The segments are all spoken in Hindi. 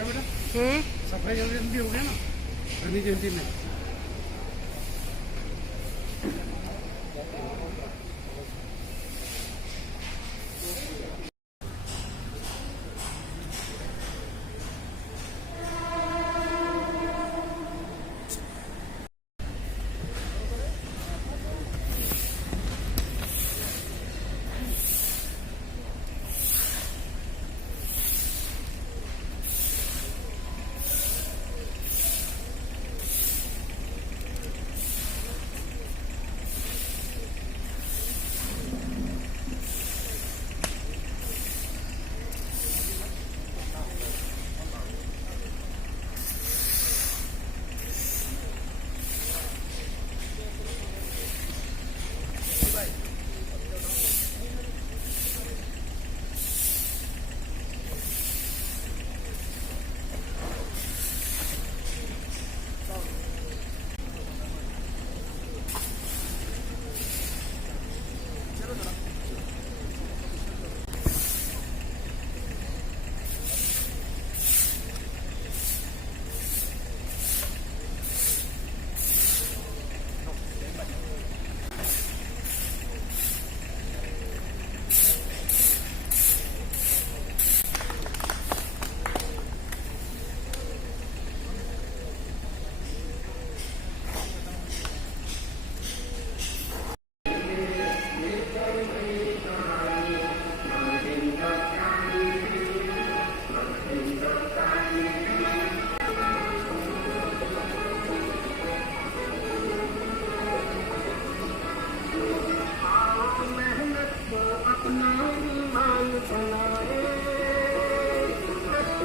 सफाई अभियान भी हो गया ना गांधी जयंती में।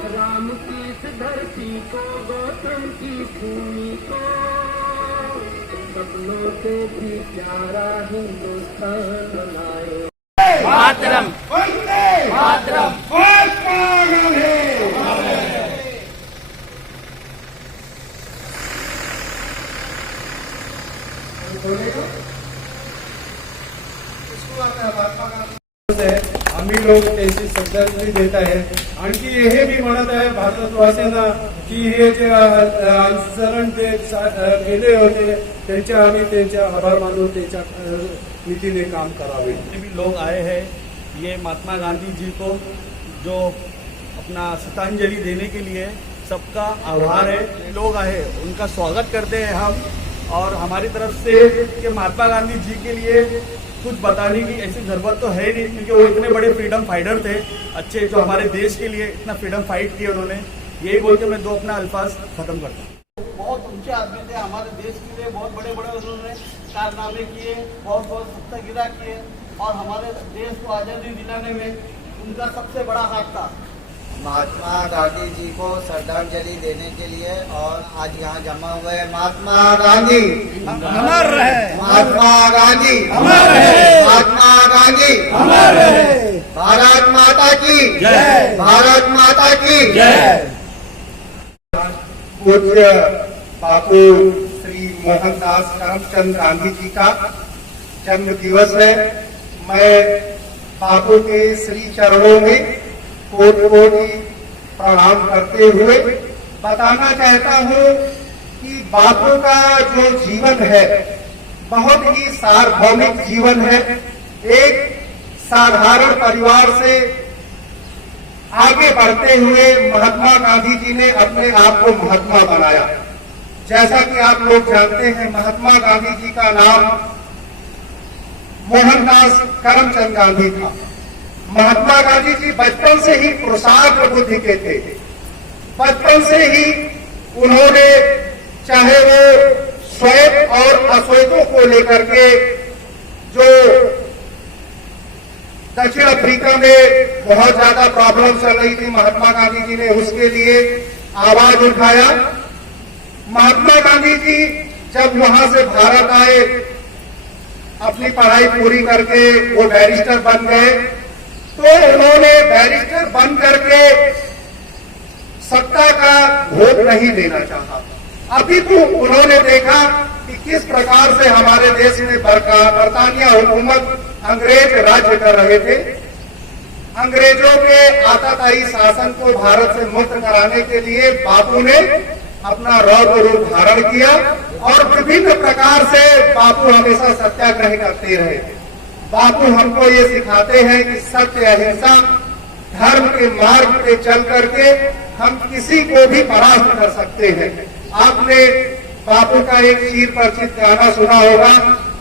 राम की इस धरती को, गौतम की भूमि को, सपनों से भी प्यारा हिंदुस्तान बनाए। मातरम मातरम आम्ही लोक त्यांची श्रद्धांजली देत आहे। आणखी हे बी म्हणत आहे भारतवासियांना की हे जे आंदोलन ते केले होते त्यांचे आम्ही त्यांचे आभार मानून त्यांच्या नीतीने काम करावे। भी लोग आए हैं, ये महात्मा गांधी जी को जो अपना श्रद्धांजलि देने के लिए सबका आभार है। लोग आए उनका स्वागत करते हैं हम, और हमारी तरफ से कि महात्मा गांधी जी के लिए कुछ बताने की ऐसी जरूरत तो है नहीं, क्योंकि वो इतने बड़े फ्रीडम फाइटर थे अच्छे, जो हमारे देश के लिए इतना फ्रीडम फाइट किया उन्होंने। यही बोल के मैं दो अपना अल्फाज खत्म करता हूँ। बहुत ऊंचे आदमी थे, हमारे देश के लिए बहुत बड़े बड़े उन्होंने कारनामे किए, बहुत बहुत सत्याग्रह किए, और हमारे देश को आज़ादी दिलाने में उनका सबसे बड़ा हाथ था। महात्मा गांधी जी को श्रद्धांजलि देने के लिए और आज यहाँ जमा हुए महात्मा गांधी अमर रहे, महात्मा गांधी अमर रहे, महात्मा गांधी अमर रहे। भारत माता की जय, भारत माता की जय। पूज्य बापू श्री मोहनदास करमचंद गांधी जी का जन्म दिवस है। मैं बापू के श्री चरणों में कोटि कोटि प्रणाम करते हुए बताना चाहता हूँ कि बापू का जो जीवन है बहुत ही सार्वभौमिक जीवन है। एक साधारण परिवार से आगे बढ़ते हुए महात्मा गांधी जी ने अपने आप को महात्मा बनाया। जैसा कि आप लोग जानते हैं, महात्मा गांधी जी का नाम मोहनदास करमचंद गांधी था। महात्मा गांधी जी बचपन से ही पुरुषार्थ बुद्धि के थे। बचपन से ही उन्होंने चाहे वो श्वेत और अश्वेतों को लेकर के जो दक्षिण अफ्रीका में बहुत ज्यादा प्रॉब्लम चल रही थी, महात्मा गांधी जी ने उसके लिए आवाज उठाया। महात्मा गांधी जी जब वहां से भारत आए, अपनी पढ़ाई पूरी करके वो बैरिस्टर बन गए, तो उन्होंने बैरिस्टर बन करके सत्ता का भोग नहीं लेना चाहा। अभी तो उन्होंने देखा कि किस प्रकार से हमारे देश में बरतानिया हुकूमत, अंग्रेज राज्य कर रहे थे। अंग्रेजों के आताताई शासन को भारत से मुक्त कराने के लिए बापू ने अपना रौद्र रूप धारण किया और विभिन्न प्रकार से बापू हमेशा सत्याग्रह करते रहे। बापू हमको ये सिखाते हैं कि सत्य अहिंसा धर्म के मार्ग पे चल करके हम किसी को भी परास्त कर सकते हैं। आपने बापू का एक चिर परिचित गाना सुना होगा,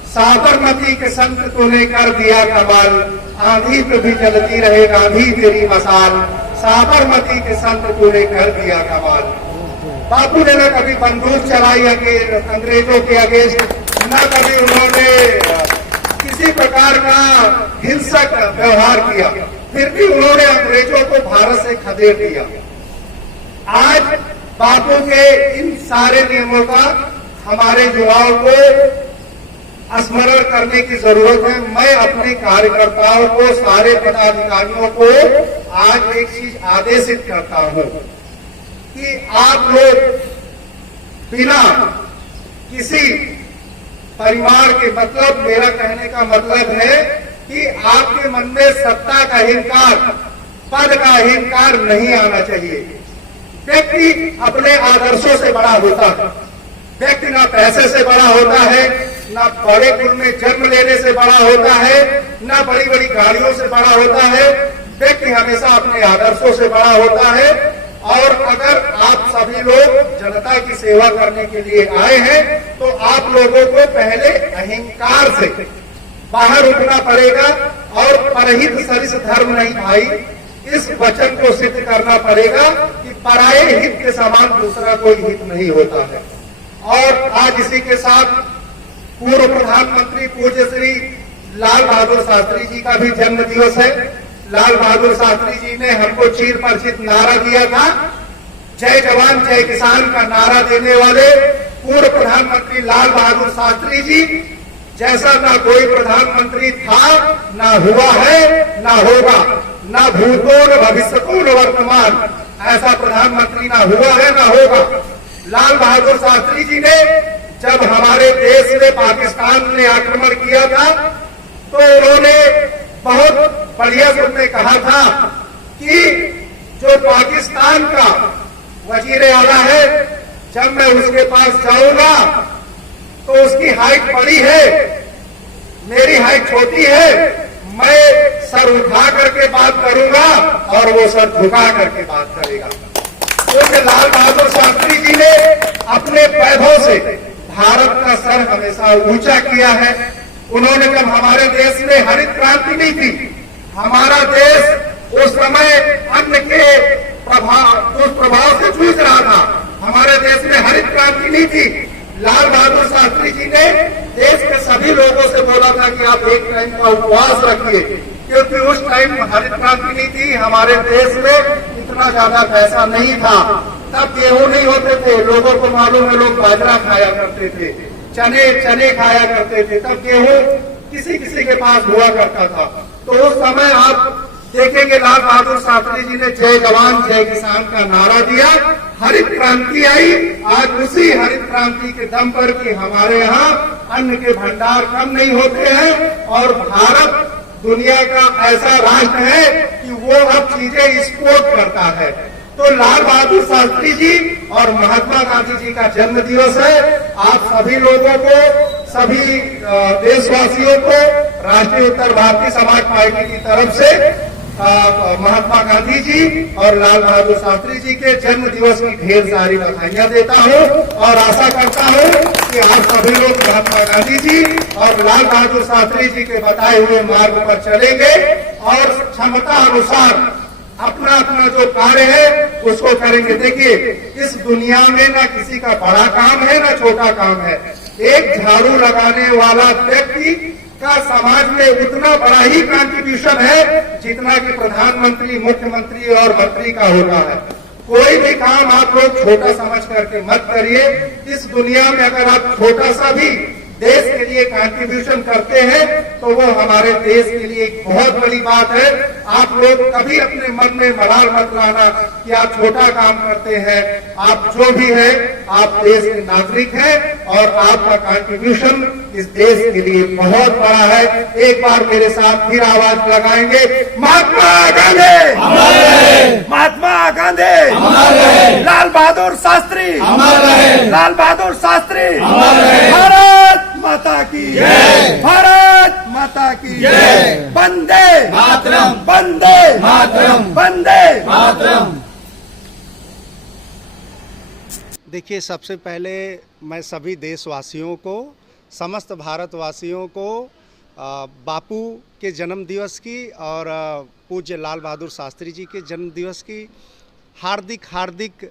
साबरमती के संत तूने कर दिया कमाल, आंधी पे भी चलती रहे गांधी तेरी मसाल, साबरमती के संत तूने कर दिया कमाल। बापू ने न कभी बंदूक चलाई अंग्रेजों के अगेंस्ट, न कभी उन्होंने किसी प्रकार का हिंसक व्यवहार किया, फिर भी उन्होंने अंग्रेजों को भारत से खदेड़ दिया। आज बापू के इन सारे नियमों का हमारे युवाओं को स्मरण करने की जरूरत है। मैं अपने कार्यकर्ताओं को, सारे पदाधिकारियों को आज एक चीज आदेशित करता हूं कि आप लोग बिना किसी परिवार के, मतलब मेरा कहने का मतलब है कि आपके मन में सत्ता का अहंकार, पद का अहंकार नहीं आना चाहिए। व्यक्ति अपने आदर्शों से बड़ा होता है। व्यक्ति ना पैसे से बड़ा होता है, ना बड़े कुल में जन्म लेने से बड़ा होता है, ना बड़ी बड़ी गाड़ियों से बड़ा होता है। व्यक्ति हमेशा अपने आदर्शों से बड़ा होता है। और अगर आप सभी लोग जनता की सेवा करने के लिए आए हैं तो आप लोगों को पहले अहंकार से बाहर उठना पड़ेगा और परहित सरिस धर्म नहीं भाई, इस वचन को सिद्ध करना पड़ेगा कि पराये हित के समान दूसरा कोई हित नहीं होता है। और आज इसी के साथ पूर्व प्रधानमंत्री पूज्य श्री लाल बहादुर शास्त्री जी का भी जन्म दिवस है। लाल बहादुर शास्त्री जी ने हमको चिर परिचित नारा दिया था, जय जवान जय किसान का नारा देने वाले पूर्व प्रधानमंत्री लाल बहादुर शास्त्री जी जैसा ना कोई प्रधानमंत्री था, ना हुआ है, ना होगा, ना भूतो न भविष्यतो न वर्तमान, ऐसा प्रधानमंत्री ना हुआ है ना होगा। लाल बहादुर शास्त्री जी ने जब हमारे देश में पाकिस्तान ने आक्रमण किया था तो उन्होंने बहुत बढ़िया सुर में कहा था कि जो पाकिस्तान का वजीर आला है, जब मैं उसके पास जाऊंगा तो उसकी हाइट बड़ी है, मेरी हाइट छोटी है, मैं सर उठा करके बात करूंगा और वो सर झुका करके बात करेगा। क्योंकि लाल बहादुर शास्त्री जी ने अपने पैरों से भारत का सर हमेशा ऊंचा किया है। उन्होंने जब हमारे देश में हरित क्रांति नहीं थी, हमारा देश उस समय अन्न के प्रभाव से जूझ रहा था, हमारे देश में हरित क्रांति नहीं थी। लाल बहादुर शास्त्री जी ने देश के सभी लोगों से बोला था कि आप एक टाइम का उपवास रखिए, क्योंकि उस टाइम हरित क्रांति नहीं थी, हमारे देश में इतना ज्यादा पैसा नहीं था, तब गेहूं नहीं होते थे, लोगों को मालूम है, लोग बाजरा खाया करते थे, चने खाया करते थे, तब गेहूं किसी किसी के पास हुआ करता था। तो उस समय आप देखेंगे लाल बहादुर शास्त्री जी ने जय जवान जय किसान का नारा दिया, हरित क्रांति आई। आज उसी हरित क्रांति के दम पर कि हमारे यहाँ अन्न के भंडार कम नहीं होते हैं और भारत दुनिया का ऐसा राष्ट्र है कि वो अब चीजें एक्सपोर्ट करता है। तो लाल बहादुर शास्त्री जी और महात्मा गांधी जी का जन्म दिवस है। आप सभी लोगों को, सभी देशवासियों को राष्ट्रीय उत्तर भारतीय समाज पार्टी की तरफ से महात्मा गांधी जी और लाल बहादुर शास्त्री जी के जन्म दिवस की ढेर सारी बधाइयां देता हूं और आशा करता हूं कि आप सभी लोग महात्मा गांधी जी और लाल बहादुर शास्त्री जी के बताए हुए मार्ग पर चलेंगे और क्षमता अनुसार अपना अपना जो कार्य है उसको करेंगे। देखिए, इस दुनिया में ना किसी का बड़ा काम है ना छोटा काम है। एक झाड़ू लगाने वाला व्यक्ति का समाज में उतना बड़ा ही कंट्रीब्यूशन है जितना कि प्रधानमंत्री, मुख्यमंत्री और मंत्री का होता है। कोई भी काम आप लोग छोटा समझ करके मत करिए। इस दुनिया में अगर आप छोटा सा भी देश के लिए कंट्रीब्यूशन करते हैं तो वो हमारे देश के लिए एक बहुत बड़ी बात है। आप लोग कभी अपने मन में मलाल मत लाना कि आप छोटा काम करते हैं। आप जो भी है, आप देश के नागरिक हैं और आपका कंट्रीब्यूशन इस देश के लिए बहुत बड़ा है। एक बार मेरे साथ फिर आवाज लगाएंगे, महात्मा गांधी हमारे, महात्मा गांधी हमारे, लाल बहादुर शास्त्री हमारे, लाल बहादुर शास्त्री हमारे, भारत माता की जय, भारत माता की जय, वंदे मातरम, वंदे मातरम, वंदे मातरम। देखिए, सबसे पहले मैं सभी देशवासियों को, समस्त भारतवासियों को बापू के जन्म दिवस की और पूज्य लाल बहादुर शास्त्री जी के जन्म दिवस की हार्दिक हार्दिक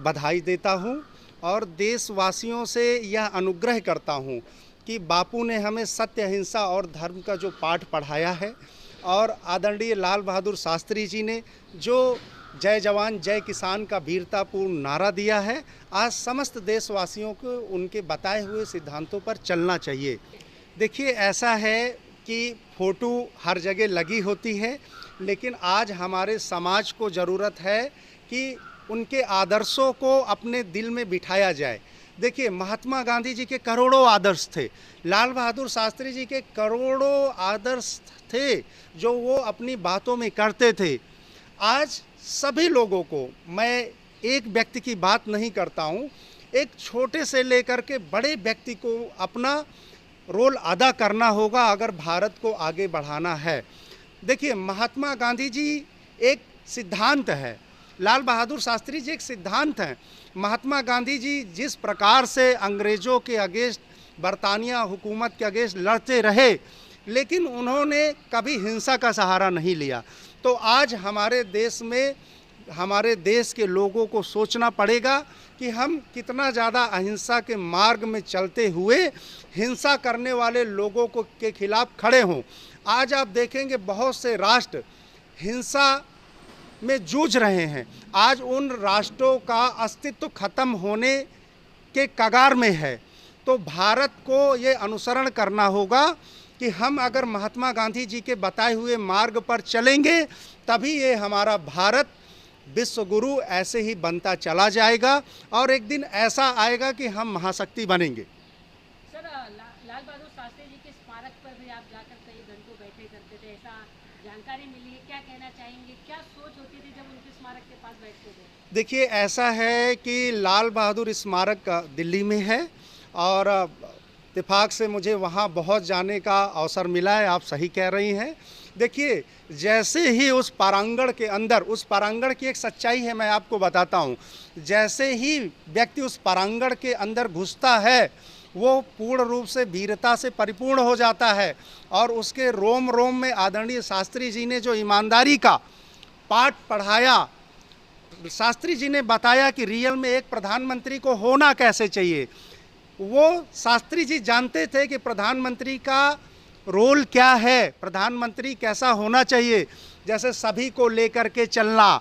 बधाई देता हूं और देशवासियों से यह अनुग्रह करता हूं कि बापू ने हमें सत्य, अहिंसा और धर्म का जो पाठ पढ़ाया है और आदरणीय लाल बहादुर शास्त्री जी ने जो जय जवान जय किसान का वीरतापूर्ण नारा दिया है, आज समस्त देशवासियों को उनके बताए हुए सिद्धांतों पर चलना चाहिए। देखिए, ऐसा है कि फ़ोटो हर जगह लगी होती है, लेकिन आज हमारे समाज को ज़रूरत है कि उनके आदर्शों को अपने दिल में बिठाया जाए। देखिए, महात्मा गांधी जी के करोड़ों आदर्श थे, लाल बहादुर शास्त्री जी के करोड़ों आदर्श थे जो वो अपनी बातों में करते थे। आज सभी लोगों को, मैं एक व्यक्ति की बात नहीं करता हूँ, एक छोटे से लेकर के बड़े व्यक्ति को अपना रोल अदा करना होगा अगर भारत को आगे बढ़ाना है। देखिए, महात्मा गांधी जी एक सिद्धांत है, लाल बहादुर शास्त्री जी एक सिद्धांत हैं। महात्मा गांधी जी जिस प्रकार से अंग्रेज़ों के अगेंस्ट, बरतानिया हुकूमत के अगेंस्ट लड़ते रहे, लेकिन उन्होंने कभी हिंसा का सहारा नहीं लिया। तो आज हमारे देश में, हमारे देश के लोगों को सोचना पड़ेगा कि हम कितना ज़्यादा अहिंसा के मार्ग में चलते हुए हिंसा करने वाले लोगों को के खिलाफ खड़े हों। आज आप देखेंगे बहुत से राष्ट्र हिंसा में जूझ रहे हैं। आज उन राष्ट्रों का अस्तित्व खत्म होने के कगार में है। तो भारत को ये अनुसरण करना होगा कि हम अगर महात्मा गांधी जी के बताए हुए मार्ग पर चलेंगे, तभी ये हमारा भारत विश्व गुरु ऐसे ही बनता चला जाएगा और एक दिन ऐसा आएगा कि हम महाशक्ति बनेंगे। सर, लाल बहादुर शास्त्री जी के स्मारक पर भी आप जाकर कई घंटों बैठे करते थे, ऐसा जानकारी मिली है, क्या कहना चाहेंगे, क्या सोच होती थी जब उनके स्मारक के पास बैठते थे? देखिए, ऐसा है कि लाल बहादुर स्मारक दिल्ली में है और इत्तेफाक से मुझे वहाँ बहुत जाने का अवसर मिला है। आप सही कह रही हैं। देखिए, जैसे ही उस प्रांगण के अंदर, उस प्रांगण की एक सच्चाई है, मैं आपको बताता हूँ, जैसे ही व्यक्ति उस प्रांगण के अंदर घुसता है, वो पूर्ण रूप से वीरता से परिपूर्ण हो जाता है और उसके रोम रोम में आदरणीय शास्त्री जी ने जो ईमानदारी का पाठ पढ़ाया, शास्त्री जी ने बताया कि रियल में एक प्रधानमंत्री को होना कैसे चाहिए। वो शास्त्री जी जानते थे कि प्रधानमंत्री का रोल क्या है, प्रधानमंत्री कैसा होना चाहिए। जैसे सभी को लेकर के चलना,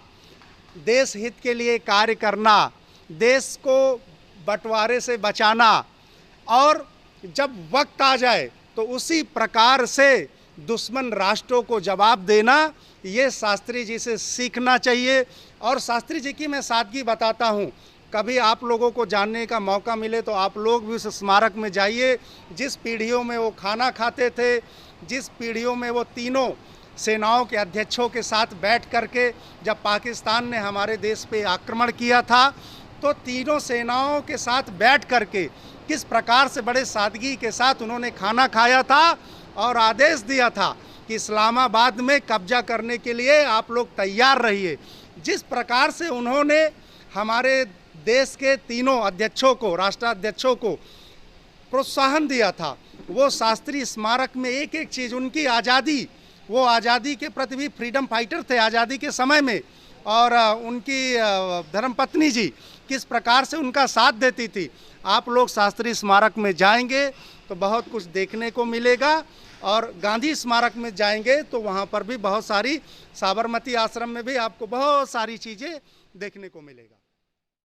देश हित के लिए कार्य करना, देश को बंटवारे से बचाना और जब वक्त आ जाए तो उसी प्रकार से दुश्मन राष्ट्रों को जवाब देना, ये शास्त्री जी से सीखना चाहिए। और शास्त्री जी की मैं सादगी बताता हूँ, कभी आप लोगों को जानने का मौका मिले तो आप लोग भी उस स्मारक में जाइए। जिस पीढ़ियों में वो खाना खाते थे, जिस पीढ़ियों में वो तीनों सेनाओं के अध्यक्षों के साथ बैठ करके जब पाकिस्तान ने हमारे देश पे आक्रमण किया था, तो तीनों सेनाओं के साथ बैठ करके किस प्रकार से बड़े सादगी के साथ उन्होंने खाना खाया था और आदेश दिया था कि इस्लामाबाद में कब्जा करने के लिए आप लोग तैयार रहिए। जिस प्रकार से उन्होंने हमारे देश के तीनों अध्यक्षों को, राष्ट्राध्यक्षों को प्रोत्साहन दिया था, वो शास्त्री स्मारक में एक एक चीज़, उनकी आज़ादी, वो आज़ादी के प्रति भी फ्रीडम फाइटर थे आज़ादी के समय में, और उनकी धर्मपत्नी जी किस प्रकार से उनका साथ देती थी। आप लोग शास्त्री स्मारक में जाएंगे तो बहुत कुछ देखने को मिलेगा, और गांधी स्मारक में जाएंगे तो वहाँ पर भी बहुत सारी, साबरमती आश्रम में भी आपको बहुत सारी चीज़ें देखने को मिलेगा।